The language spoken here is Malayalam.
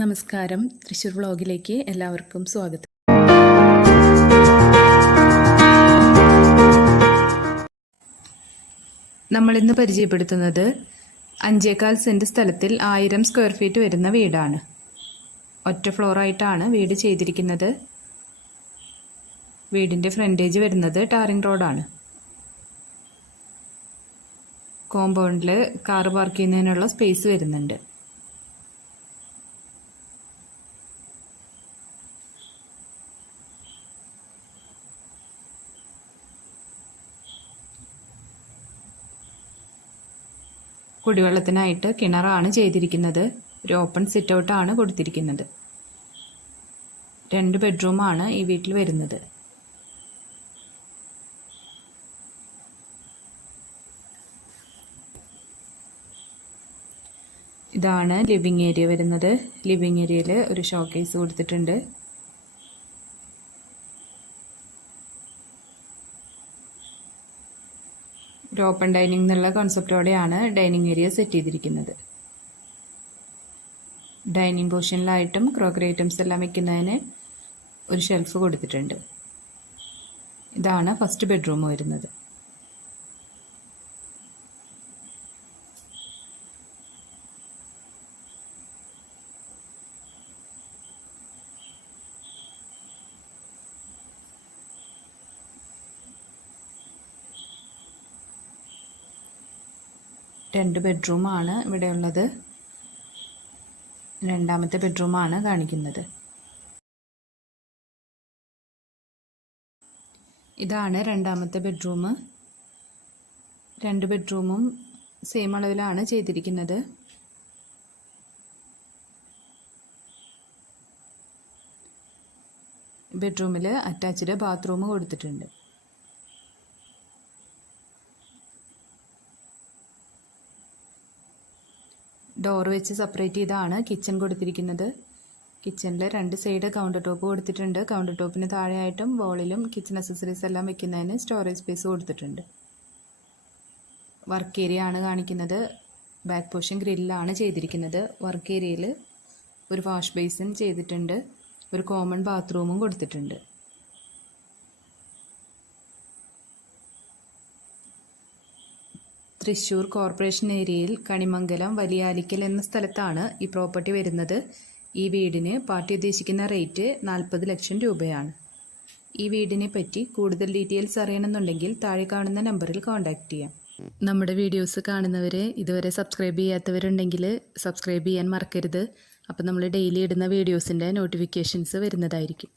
നമസ്കാരം. തൃശ്ശൂർ വ്ളോഗിലേക്ക് എല്ലാവർക്കും സ്വാഗതം. നമ്മൾ ഇന്ന് പരിചയപ്പെടുത്തുന്നത് അഞ്ചേകാൽ സെന്റ് സ്ഥലത്തിൽ ആയിരം സ്ക്വയർ ഫീറ്റ് വരുന്ന വീടാണ്. ഒറ്റ ഫ്ലോറായിട്ടാണ് വീട് ചെയ്തിരിക്കുന്നത്. വീടിന്റെ ഫ്രണ്ടേജ് വരുന്നത് ടാറിംഗ് റോഡാണ് കോമ്പൗണ്ടിൽ കാർ പാർക്ക് ചെയ്യുന്നതിനുള്ള സ്പേസ് വരുന്നുണ്ട്. കുടിവെള്ളത്തിനായിട്ട് കിണറാണ് ചെയ്തിരിക്കുന്നത്. ഒരു ഓപ്പൺ സിറ്റ് ഔട്ടാണ് കൊടുത്തിരിക്കുന്നത്. രണ്ട് ബെഡ്റൂമാണ് ഈ വീട്ടിൽ വരുന്നത്. ഇതാണ് ലിവിങ് ഏരിയ വരുന്നത്. ലിവിങ് ഏരിയയിൽ ഒരു ഷോക്കേസ് കൊടുത്തിട്ടുണ്ട്. ഒരു ഓപ്പൺ ഡൈനിങ് എന്നുള്ള കോൺസെപ്റ്റോടെയാണ് ഡൈനിങ് ഏരിയ സെറ്റ് ചെയ്തിരിക്കുന്നത്. ഡൈനിങ് പോർഷനിലായിട്ടും ക്രോക്കറി ഐറ്റംസ് എല്ലാം വെക്കുന്നതിന് ഒരു ഷെൽഫ് കൊടുത്തിട്ടുണ്ട്. ഇതാണ് ഫസ്റ്റ് ബെഡ്റൂം വരുന്നത്. രണ്ട് ബെഡ്റൂമാണ് ഇവിടെയുള്ളത്. രണ്ടാമത്തെ ബെഡ്റൂമാണ് കാണിക്കുന്നത്. ഇതാണ് രണ്ടാമത്തെ ബെഡ്റൂം. രണ്ട് ബെഡ്റൂമും സെയിം അളവിലാണ് ചെയ്തിരിക്കുന്നത്. ബെഡ്റൂമിൽ അറ്റാച്ച്ഡ് ബാത്റൂം കൊടുത്തിട്ടുണ്ട്. ഡോർ വെച്ച് സെപ്പറേറ്റ് ചെയ്താണ് കിച്ചൺ കൊടുത്തിരിക്കുന്നത്. കിച്ചണിൽ രണ്ട് സൈഡ് കൗണ്ടർ ടോപ്പ് കൊടുത്തിട്ടുണ്ട്. കൗണ്ടർ ടോപ്പിന് താഴെയായിട്ടും വോളിലും കിച്ചൺ അസസറീസ് എല്ലാം വെക്കുന്നതിന് സ്റ്റോറേജ് സ്പേസ് കൊടുത്തിട്ടുണ്ട്. വർക്ക് ഏരിയ ആണ് കാണിക്കുന്നത്. ബാക്ക് പോർഷൻ ഗ്രില്ലാണ് ചെയ്തിരിക്കുന്നത്. വർക്ക് ഏരിയയിൽ ഒരു വാഷ് ബേസിൻ ചെയ്തിട്ടുണ്ട്. ഒരു കോമൺ ബാത്റൂമും കൊടുത്തിട്ടുണ്ട്. തൃശ്ശൂർ കോർപ്പറേഷൻ ഏരിയയിൽ കണിമംഗലം വലിയാലിക്കൽ എന്ന സ്ഥലത്താണ് ഈ പ്രോപ്പർട്ടി വരുന്നത്. ഈ വീടിന് പാർട്ടി ഉദ്ദേശിക്കുന്ന റേറ്റ് നാൽപ്പത് ലക്ഷം രൂപയാണ്. ഈ വീടിനെ പറ്റി കൂടുതൽ ഡീറ്റെയിൽസ് അറിയണമെന്നുണ്ടെങ്കിൽ താഴെ കാണുന്ന നമ്പറിൽ കോൺടാക്റ്റ് ചെയ്യാം. നമ്മുടെ വീഡിയോസ് കാണുന്നവരെ ഇതുവരെ സബ്സ്ക്രൈബ് ചെയ്യാത്തവരുണ്ടെങ്കിൽ സബ്സ്ക്രൈബ് ചെയ്യാൻ മറക്കരുത്. അപ്പോൾ നമ്മൾ ഡെയിലി ഇടുന്ന വീഡിയോസിന്റെ നോട്ടിഫിക്കേഷൻസ് വരുന്നതായിരിക്കും.